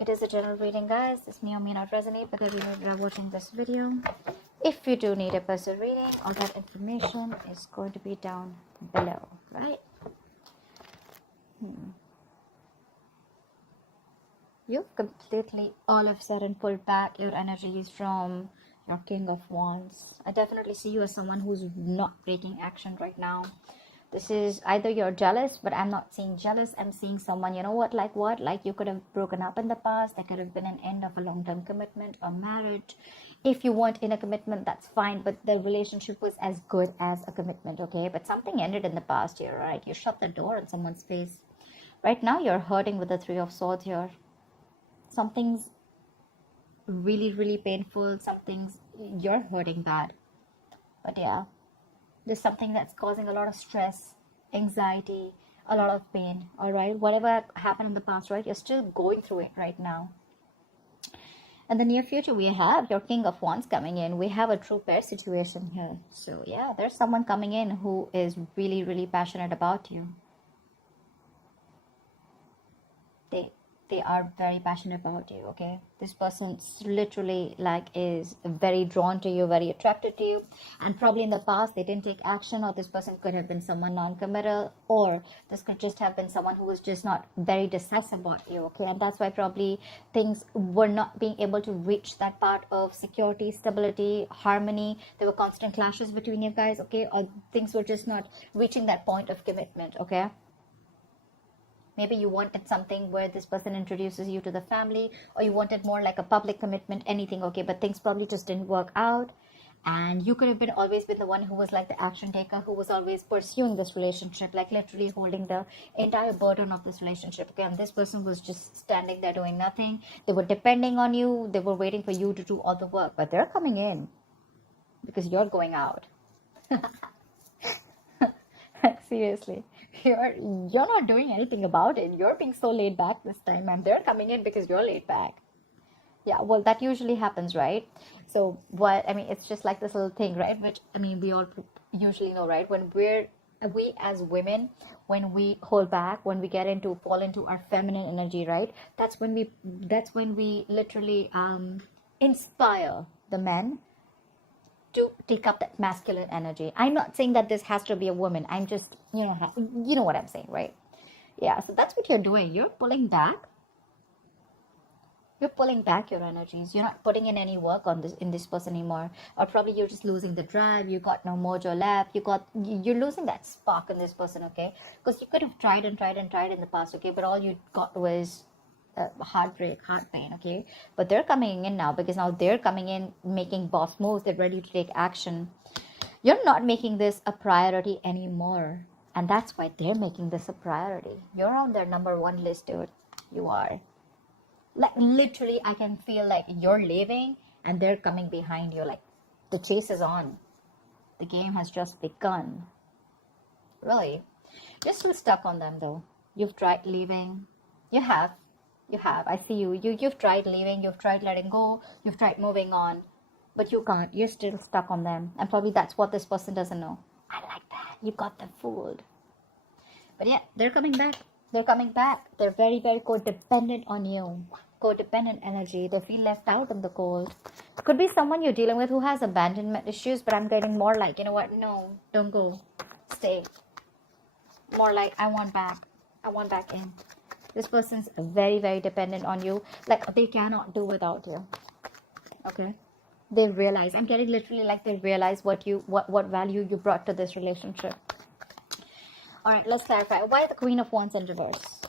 It is a general reading, guys. This may or may not resonate with everyone that are watching this video. If you do need a personal reading, all that information is going to be down below, right? You've completely all of a sudden pulled back your energies from your King of Wands. I definitely see you as someone who's not taking action right now. This is either you're jealous, but I'm not seeing jealous. I'm seeing someone, you know what, like you could have broken up in the past. There could have been an end of a long-term commitment or marriage. If you weren't in a commitment, that's fine, but the relationship was as good as a commitment, okay? But something ended in the past here, right? You shut the door on someone's face. Right now, you're hurting with the Three of Swords here. Something's really, really painful. Something's, you're hurting bad. But yeah. There's something that's causing a lot of stress, anxiety, a lot of pain, all right? Whatever happened in the past, right? You're still going through it right now. In the near future, we have your King of Wands coming in. We have a true pair situation here. So, yeah, there's someone coming in who is really, really passionate about you. They are very passionate about you, okay? This person literally is very drawn to you, very attracted to you, and probably in the past they didn't take action, or this person could have been someone non-committal, or this could just have been someone who was just not very decisive about you, okay? And that's why probably things were not being able to reach that part of security, stability, harmony. There were constant clashes between you guys, okay? Or things were just not reaching that point of commitment, okay? Maybe you wanted something where this person introduces you to the family, or you wanted more like a public commitment, anything, okay? But things probably just didn't work out. And you could have been always been the one who was like the action taker, who was always pursuing this relationship, like literally holding the entire burden of this relationship, okay? And this person was just standing there doing nothing. They were depending on you. They were waiting for you to do all the work. But they're coming in because you're going out. Seriously. You're not doing anything about it. You're being so laid back this time, and they're coming in because you're laid back. Yeah, well, that usually happens, right? So it's just like this little thing, right? Which, we all usually know, right? When we as women, when we hold back, when we fall into our feminine energy, right? That's when we literally inspire the men to take up that masculine energy. I'm not saying that this has to be a woman. I'm just, you know what I'm saying, right? Yeah, so that's what you're doing. You're pulling back. You're pulling back your energies. You're not putting in any work in this person anymore. Or probably you're just losing the drive. You got no mojo left. You're losing that spark in this person, okay? Because you could have tried and tried and tried in the past, okay? But all you got was heartbreak, heart pain, okay? But they're coming in now, because now they're coming in making boss moves. They're ready to take action. You're not making this a priority anymore, and that's why they're making this a priority. You're on their number one list, dude. You are. Like, literally, I can feel like you're leaving and they're coming behind you. Like, the chase is on. The game has just begun. Really. You're still stuck on them, though. You've tried leaving. You have. I see you. You've tried leaving, you've tried letting go, you've tried moving on, but you can't. You're still stuck on them. And probably that's what this person doesn't know. I like that. You got them fooled. But yeah, they're coming back. They're coming back. They're very, very codependent on you. Codependent energy. They feel left out in the cold. Could be someone you're dealing with who has abandonment issues, but I'm getting more like, you know what? No, don't go. Stay. More like, I want back. I want back in. This person's very, very dependent on you. Like, they cannot do without you. Okay? They realize. I'm getting literally like they realize what value you brought to this relationship. Alright, let's clarify. Why the Queen of Wands in reverse?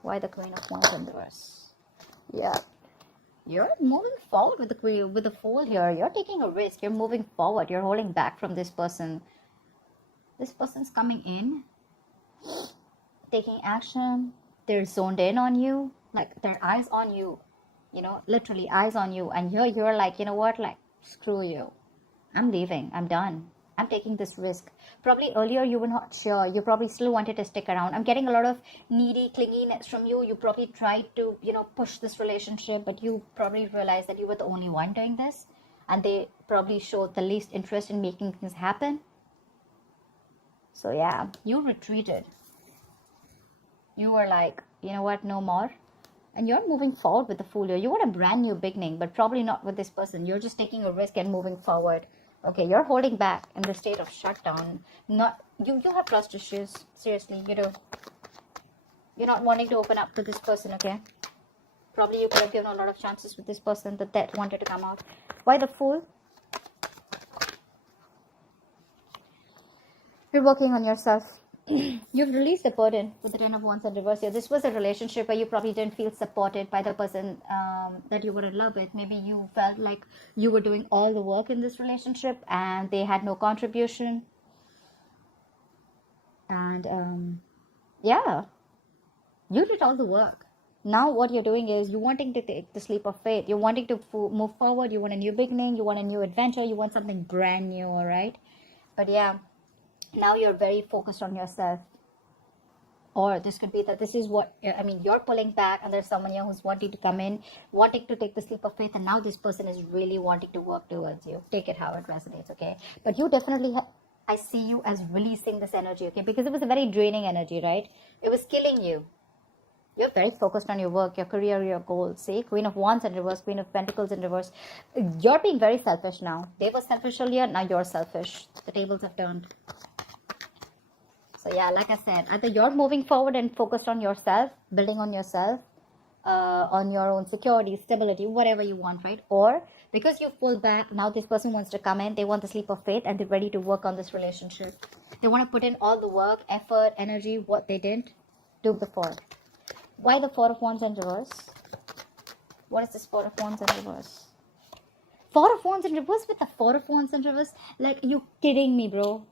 Why the Queen of Wands in reverse? Yeah. You're moving forward with the Fool here. You're taking a risk. You're moving forward. You're holding back from this person. This person's coming in, taking action. They're zoned in on you, like their eyes on you, literally eyes on you. And you're like, you know what, like, screw you, I'm leaving, I'm done, I'm taking this risk. Probably earlier you were not sure, you probably still wanted to stick around. I'm getting a lot of needy clinginess from you. You probably tried to push this relationship, but you probably realized that you were the only one doing this, and they probably showed the least interest in making things happen. So yeah, you retreated. You were like, you know what, no more. And you're moving forward with the Fool here. You want a brand new beginning, but probably not with this person. You're just taking a risk and moving forward. Okay, you're holding back in the state of shutdown. Not you have trust issues. Seriously, you do. You're not wanting to open up to this person, okay? Probably you could have given a lot of chances with this person that wanted to come out. Why the Fool? You're working on yourself. You've released the burden with the Ten of Wands in reverse here. This was a relationship where you probably didn't feel supported by the person that you were in love with. Maybe you felt like you were doing all the work in this relationship and they had no contribution. And yeah, you did all the work. Now what you're doing is you're wanting to take the leap of faith. You're wanting to move forward. You want a new beginning. You want a new adventure. You want something brand new, all right? But yeah, now you're very focused on yourself. Or this could be that this is what, I mean, you're pulling back and there's someone here who's wanting to come in, wanting to take the leap of faith, and now this person is really wanting to work towards you. Take it how it resonates, okay? But you definitely, I see you as releasing this energy, okay? Because it was a very draining energy, right? It was killing you. You're very focused on your work, your career, your goals. See, Queen of Wands in reverse, Queen of Pentacles in reverse. You're being very selfish now. They were selfish earlier, now you're selfish. The tables have turned. So yeah, like I said, either you're moving forward and focused on yourself, building on yourself, on your own security, stability, whatever you want, right? Or because you've pulled back, now this person wants to come in, they want the leap of faith and they're ready to work on this relationship. They want to put in all the work, effort, energy, what they didn't do before. Why the Four of Wands in reverse? What is this Four of Wands in reverse? Four of Wands in reverse with the Four of Wands in reverse? Like, you kidding me, bro?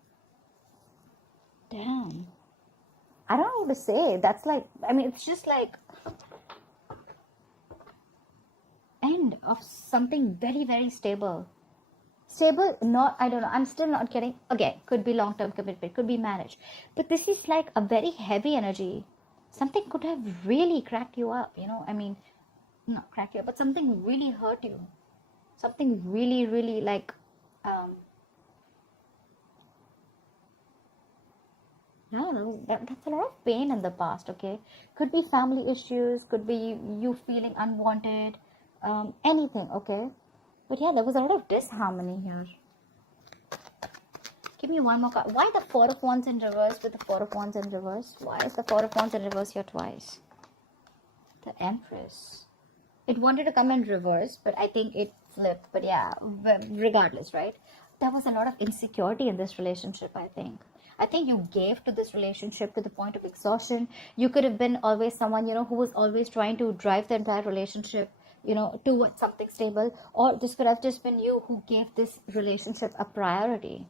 Damn. I don't know what to say. That's like, I mean, it's just like end of something very, very stable. Stable, not, I don't know. I'm still not getting, again, could be long-term commitment, could be marriage. But this is like a very heavy energy. Something could have really cracked you up, you know, I mean, not cracked you up, but something really hurt you. Something really, really like, no, that's a lot of pain in the past, okay? Could be family issues, could be you feeling unwanted, anything, okay? But yeah, there was a lot of disharmony here. Give me one more card. Why the Four of Wands in reverse with the Four of Wands in reverse? Why is the Four of Wands in reverse here twice? The Empress. It wanted to come in reverse, but I think it flipped. But yeah, regardless, right? There was a lot of insecurity in this relationship, I think. I think you gave to this relationship to the point of exhaustion. You could have been always someone, you know, who was always trying to drive the entire relationship, you know, towards something stable. Or this could have just been you who gave this relationship a priority.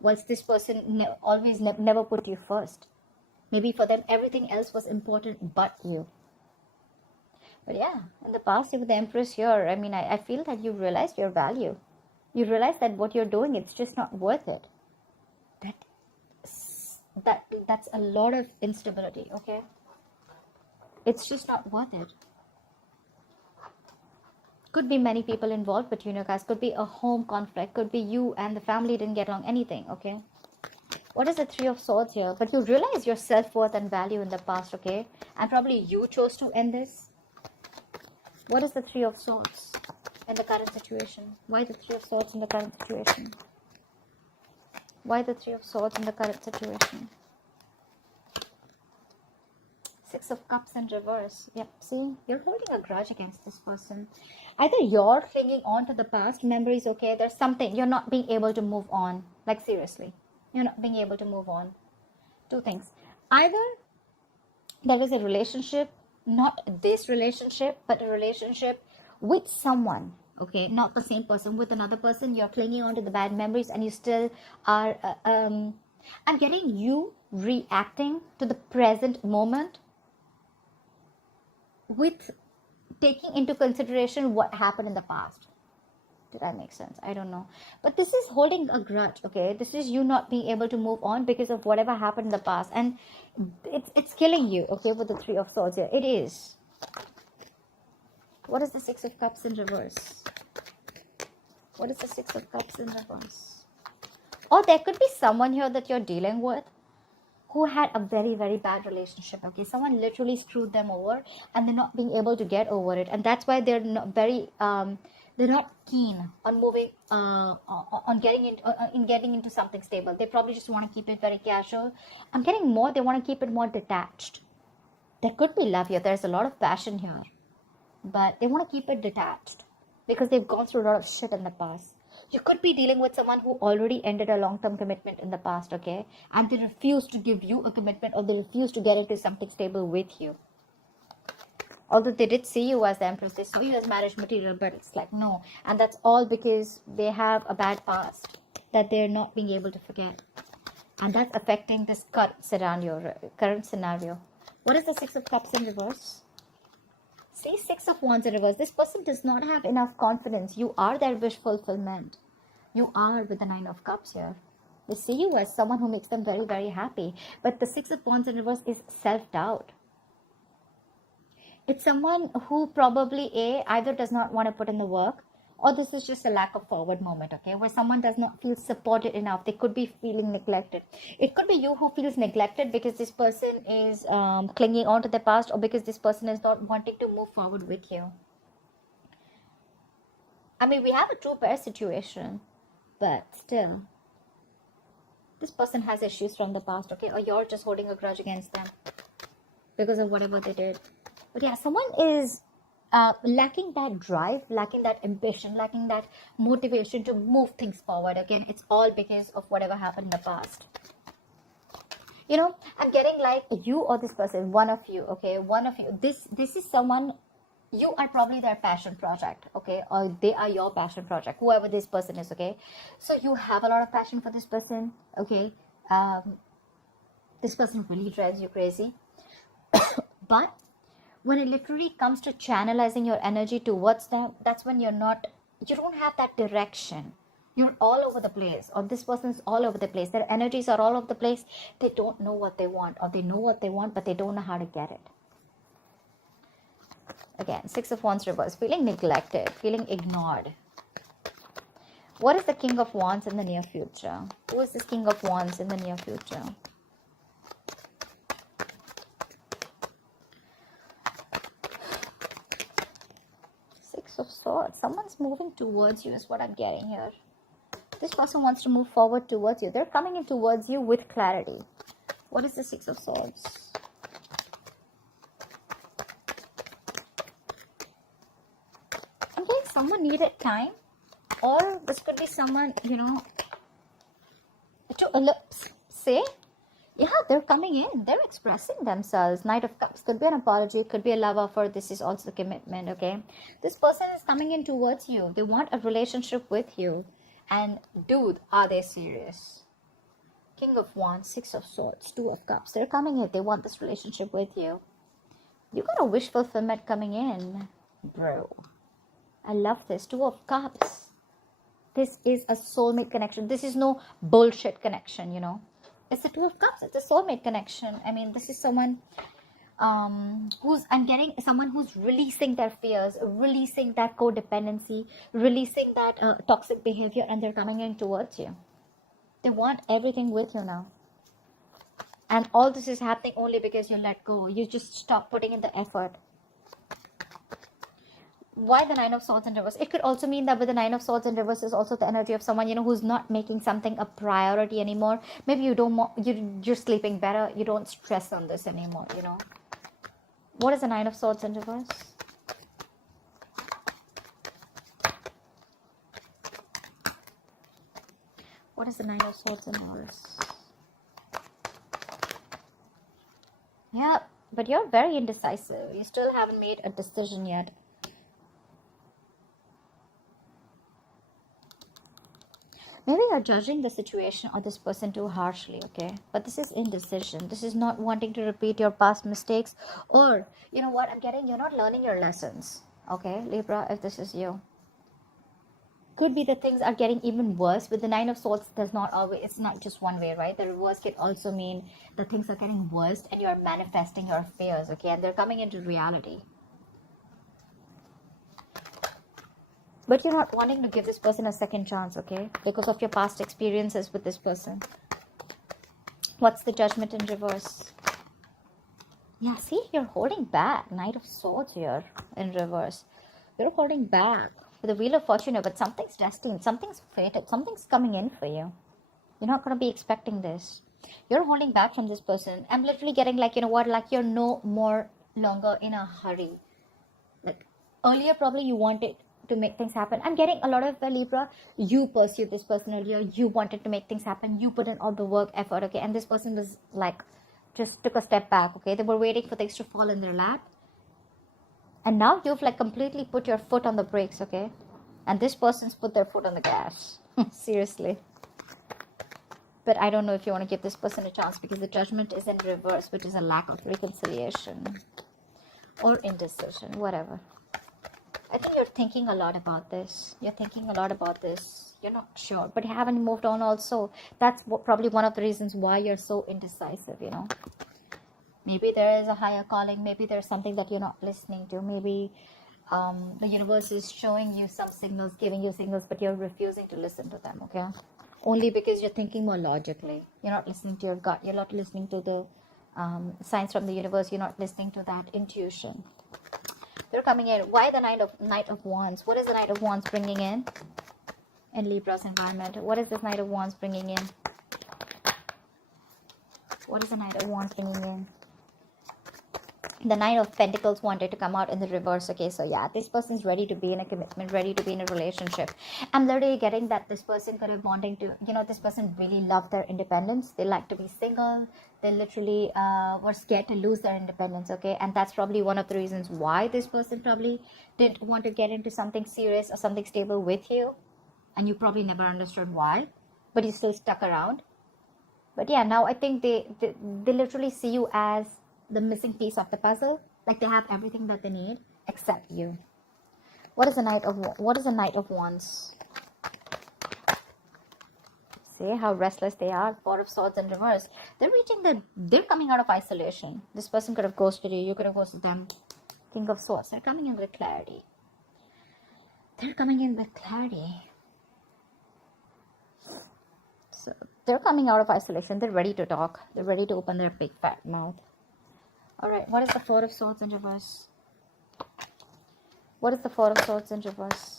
Whilst this person always never put you first. Maybe for them, everything else was important but you. But yeah, in the past, with the Empress here, I mean, I feel that you realized your value. You realize that what you're doing, it's just not worth it. That's a lot of instability, okay? It's just not worth it. Could be many people involved between you guys. Could be a home conflict. Could be you and the family didn't get along. Anything, okay? What is the Three of Swords here? But you realize your self-worth and value in the past, okay? And probably you chose to end this. What is the Three of Swords in the current situation? Why the Three of Swords in the current situation? Why the Three of Swords in the current situation? Six of Cups in reverse. Yep, see? You're holding a grudge against this person. Either you're clinging on to the past memories, okay? There's something. You're not being able to move on. Like, seriously. You're not being able to move on. Two things. Either there was a relationship, not this relationship, but a relationship with someone, okay? Not the same person, with another person. You're clinging on to the bad memories and you still are... I'm getting you reacting to the present moment with taking into consideration what happened in the past. Did that make sense? I don't know. But this is holding a grudge, okay? This is you not being able to move on because of whatever happened in the past. And it's killing you, okay, with the Three of Swords here. It is. What is the Six of Cups in reverse? What is the Six of Cups in reverse? Or there could be someone here that you're dealing with. who had a very, very bad relationship, okay? Someone literally screwed them over and they're not being able to get over it. And that's why they're not they're not keen on moving, on getting into something stable. They probably just want to keep it very casual. I'm getting more, they want to keep it more detached. There could be love here. There's a lot of passion here. But they want to keep it detached because they've gone through a lot of shit in the past. You could be dealing with someone who already ended a long-term commitment in the past, okay? And they refuse to give you a commitment, or they refuse to get into something stable with you. Although they did see you as the Empress, they saw you as marriage material, but it's like, no. And that's all because they have a bad past that they're not being able to forget. And that's affecting this current scenario. What is the Six of Cups in reverse? See, Six of Wands in reverse. This person does not have enough confidence. You are their wish fulfillment. You are with the Nine of Cups here. They see you as someone who makes them very, very happy. But the Six of Wands in reverse is self-doubt. It's someone who probably either does not want to put in the work, or this is just a lack of forward moment, okay, where someone does not feel supported enough. They could be feeling neglected. It could be you who feels neglected because this person is clinging on to the past, or because this person is not wanting to move forward with you. I mean, we have a true pair situation, but still, this person has issues from the past, okay, or you're just holding a grudge against them because of whatever they did. But yeah, someone is lacking that drive, lacking that ambition, lacking that motivation to move things forward. Again, it's all because of whatever happened in the past. You know, I'm getting like you or this person, one of you, okay, one of you. This is someone, you are probably their passion project, okay, or they are your passion project, whoever this person is, okay. So you have a lot of passion for this person, okay. This person really drives you crazy. But when it literally comes to channelizing your energy towards them, that's when you don't have that direction. You're all over the place, or this person's all over the place. Their energies are all over the place. They don't know what they want, or they know what they want, but they don't know how to get it. Again, Six of Wands reverse, feeling neglected, feeling ignored. What is the King of Wands in the near future? Who is this King of Wands in the near future? Of Swords. Someone's moving towards you is what I'm getting here. This person wants to move forward towards you. They're coming in towards you with clarity. What is the Six of Swords? I'm getting someone needed time, or this could be someone, you know, to say, yeah, they're coming in, they're expressing themselves. Knight of Cups could be an apology, could be a love offer. This is also commitment, okay? This person is coming in towards you. They want a relationship with you. And dude, are they serious? King of Wands, Six of Swords, Two of Cups. They're coming in. They want this relationship with you. You got a wish fulfillment coming in, bro. I love this. Two of Cups. This is a soulmate connection. This is no bullshit connection, you know. It's the Two of Cups. It's a soulmate connection. I mean, this is someone I'm getting someone who's releasing their fears, releasing that codependency, releasing that toxic behavior, and they're coming in towards you. They want everything with you now. And all this is happening only because you let go. You just stop putting in the effort. Why the Nine of Swords in reverse? It could also mean that with the Nine of Swords in reverse is also the energy of someone, you know, who's not making something a priority anymore. Maybe you're sleeping better. You don't stress on this anymore, you know. What is the Nine of Swords in reverse? What is the Nine of Swords in reverse? Yeah, but you're very indecisive. You still haven't made a decision yet. Maybe you're judging the situation or this person too harshly, okay? But this is indecision. This is not wanting to repeat your past mistakes. Or, you know what I'm getting? You're not learning your lessons, okay? Libra, if this is you. Could be that things are getting even worse. With the Nine of Swords, it's not just one way, right? The reverse could also mean that things are getting worse and you're manifesting your fears, okay? And they're coming into reality. But you're not wanting to give this person a second chance, okay? Because of your past experiences with this person. What's the Judgment in reverse? Yeah, see, you're holding back. Knight of Swords here in reverse. You're holding back with the Wheel of Fortune here, but something's destined, something's fated, something's coming in for you. You're not going to be expecting this. You're holding back from this person. I'm literally getting like, you know what, like you're no more longer in a hurry. Like earlier, probably you wanted to make things happen. I'm getting a lot of Libra. You pursued this person earlier. You wanted to make things happen. You put in all the work, effort, okay? And this person was like, just took a step back, okay? They were waiting for things to fall in their lap. And now you've like completely put your foot on the brakes, okay? And this person's put their foot on the gas. Seriously. But I don't know if you want to give this person a chance because the Judgment is in reverse, which is a lack of reconciliation or indecision, whatever. I think you're thinking a lot about this. You're thinking a lot about this. You're not sure, but you haven't moved on also. That's probably one of the reasons why you're so indecisive, you know. Maybe there is a higher calling. Maybe there's something that you're not listening to. Maybe the universe is showing you some signals, giving you signals, but you're refusing to listen to them, okay? Only because you're thinking more logically. You're not listening to your gut. You're not listening to the signs from the universe. You're not listening to that intuition. They're coming in. Why the Knight of Wands? What is the Knight of Wands bringing in Libra's environment? What is this Knight of Wands bringing in? What is the Knight of Wands bringing in? The Knight of Pentacles wanted to come out in the reverse. Okay, so yeah, this person is ready to be in a commitment, ready to be in a relationship. I'm literally getting that this person could have wanting to, you know, this person really loved their independence. They like to be single. They literally were scared to lose their independence, okay? And that's probably one of the reasons why this person probably didn't want to get into something serious or something stable with you. And you probably never understood why, but you still stuck around. But yeah, now I think they literally see you as the missing piece of the puzzle. Like they have everything that they need except you. What is the Knight of Wands? See how restless they are. Four of Swords in reverse. They're coming out of isolation. This person could have ghosted you. You could have ghosted them. King of Swords. They're coming in with clarity. They're coming in with clarity. So they're coming out of isolation. They're ready to talk. They're ready to open their big fat mouth. Alright, what is the Four of Swords in reverse? What is the Four of Swords in reverse?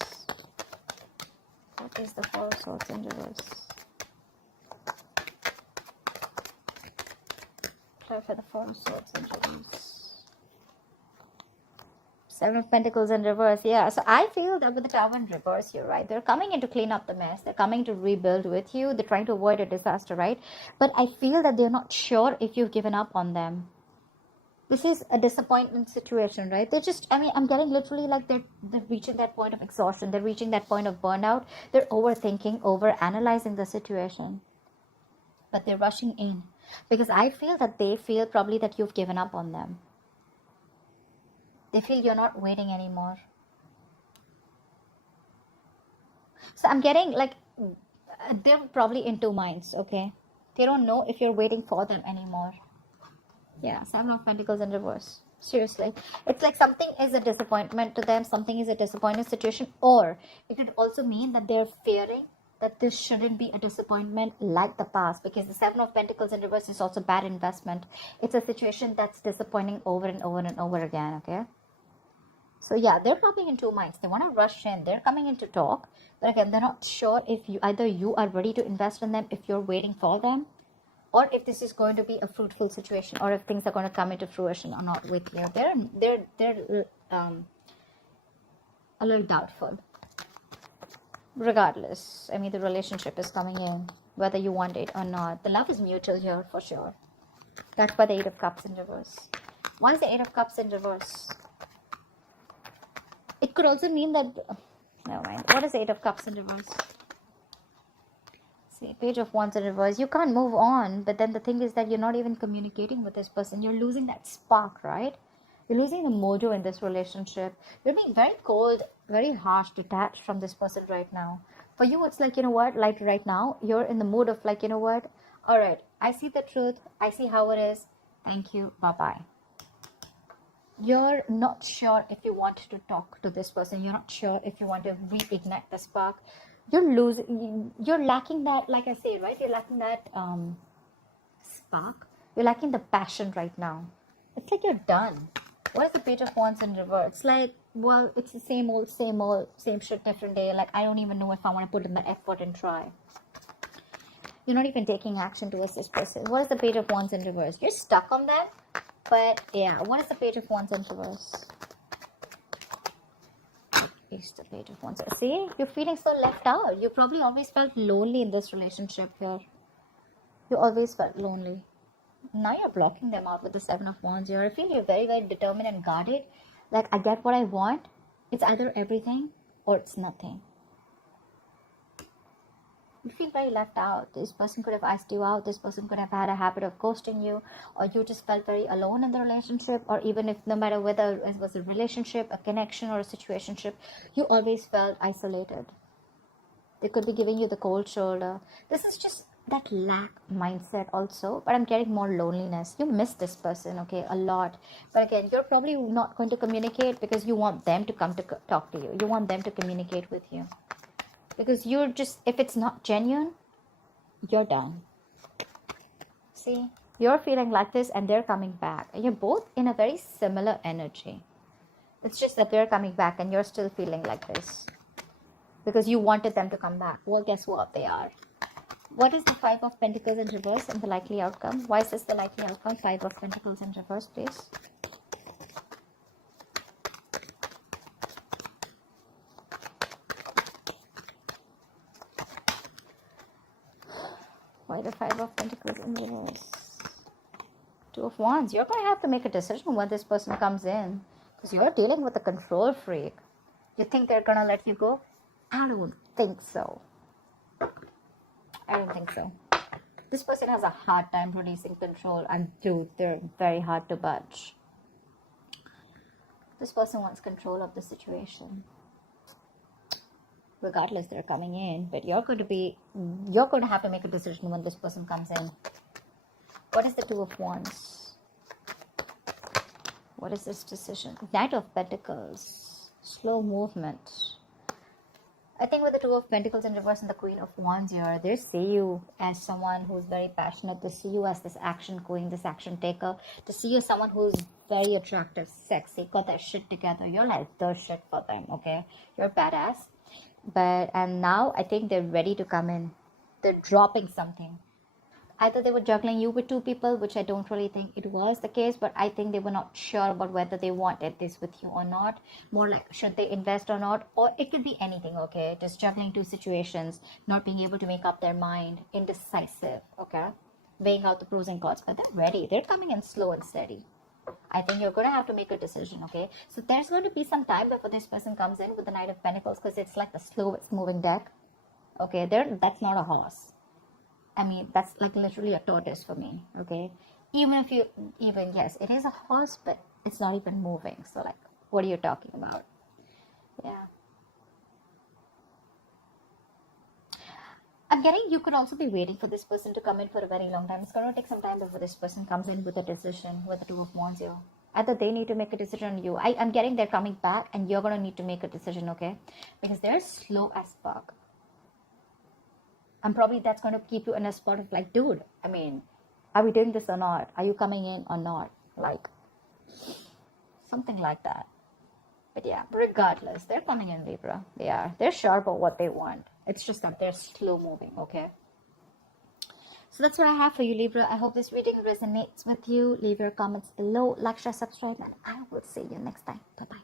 What is the Four of Swords in reverse? Clarify the Four of Swords in reverse. Seven of Pentacles in reverse. Yeah, so I feel that with the Tower in reverse, you're right. They're coming in to clean up the mess. They're coming to rebuild with you. They're trying to avoid a disaster, right? But I feel that they're not sure if you've given up on them. This is a disappointment situation, right? They're just, I mean, I'm getting literally like they're reaching that point of exhaustion. They're reaching that point of burnout. They're overthinking, overanalyzing the situation. But they're rushing in. Because I feel that they feel probably that you've given up on them. They feel you're not waiting anymore. So I'm getting like, they're probably in two minds, okay? They don't know if you're waiting for them anymore. Yeah, Seven of Pentacles in reverse. Seriously. It's like something is a disappointment to them. Something is a disappointing situation. Or it could also mean that they're fearing that this shouldn't be a disappointment like the past. Because the Seven of Pentacles in reverse is also bad investment. It's a situation that's disappointing over and over and over again, okay? So yeah, they're coming in two minds. They want to rush in. They're coming in to talk. But again, they're not sure if either you are ready to invest in them, if you're waiting for them. Or if this is going to be a fruitful situation, or if things are going to come into fruition or not with you. They're a little doubtful. Regardless, I mean, the relationship is coming in, whether you want it or not. The love is mutual here for sure. That's why the Eight of Cups in reverse. Why is the Eight of Cups in reverse? It could also mean that, never mind. What is the Eight of Cups in reverse? See, Page of Wands in reverse. You can't move on, but then the thing is that you're not even communicating with this person. You're losing that spark, right? You're losing the mojo in this relationship. You're being very cold, very harsh, detached from this person right now. For you, it's like, you know what? Like right now, you're in the mood of like, you know what? All right, I see the truth. I see how it is. Thank you. Bye-bye. You're not sure if you want to talk to this person. You're not sure if you want to reignite the spark. You're lacking that, like I say, right? You're lacking that spark. You're lacking the passion right now. It's like you're done. What is the Page of Wands in reverse? It's like, well, it's the same old, same shit, different day. Like, I don't even know if I want to put in the effort and try. You're not even taking action towards this person. What is the Page of Wands in reverse? You're stuck on that. But yeah, what is the Page of Wands in reverse? Is the Page of Wands. See, you're feeling so left out. You probably always felt lonely in this relationship here. You always felt lonely. Now you're blocking them out with the Seven of Wands here. I feel you're very, very determined and guarded. Like, I get what I want. It's either everything or it's nothing. You feel very left out. This person could have asked you out. This person could have had a habit of ghosting you, or you just felt very alone in the relationship, or even if no matter whether it was a relationship, a connection, or a situationship, you always felt isolated. They could be giving you the cold shoulder. This is just that lack mindset also, but I'm getting more loneliness. You miss this person, okay, a lot. But again, you're probably not going to communicate because you want them to come to talk to you. You want them to communicate with you. Because you're just, if it's not genuine, you're done. See, you're feeling like this and they're coming back. And you're both in a very similar energy. It's just that they're coming back and you're still feeling like this. Because you wanted them to come back. Well, guess what? They are. What is the Five of Pentacles in reverse and the likely outcome? Why is this the likely outcome? Five of Pentacles in reverse, please. Why the Five of Pentacles in reverse? Two of Wands. You're going to have to make a decision when this person comes in. Because you're dealing with a control freak. You think they're going to let you go? I don't think so. I don't think so. This person has a hard time releasing control. And dude, they're very hard to budge. This person wants control of the situation. Regardless, they're coming in, but you're going to have to make a decision when this person comes in. What is the Two of Wands? What is this decision? Knight of Pentacles. Slow movement. I think with the Two of Pentacles in reverse and the Queen of Wands here, they see you as someone who's very passionate. They see you as this action queen, this action taker. They see you as someone who's very attractive, sexy, got their shit together. You're like the shit for them, okay? You're badass. And now I think they're ready to come in. They're dropping something. Either they were juggling you with two people, which I don't really think it was the case, but I think they were not sure about whether they wanted this with you or not. More like, should they invest or not? Or it could be anything, okay? Just juggling two situations, not being able to make up their mind, indecisive, okay? Weighing out the pros and cons, but they're ready. They're coming in slow and steady. I think you're going to have to make a decision, okay? So there's going to be some time before this person comes in with the Knight of Pentacles, because it's like the slowest moving deck. Okay, that's not a horse. I mean, that's like literally a tortoise for me, okay? Yes, it is a horse, but it's not even moving. So like, what are you talking about? Yeah. I'm getting you could also be waiting for this person to come in for a very long time. It's going to take some time before this person comes in with a decision, with the Two of Wands here. Either they need to make a decision on you. I'm getting they're coming back and you're going to need to make a decision, okay? Because they're slow as fuck. And probably that's going to keep you in a spot of like, dude, I mean, are we doing this or not? Are you coming in or not? Like, something like that. But yeah, regardless, they're coming in, Libra. They are. They're sure about what they want. It's just that they're slow moving, okay? So that's what I have for you, Libra. I hope this reading resonates with you. Leave your comments below, like, share, subscribe, and I will see you next time. Bye-bye.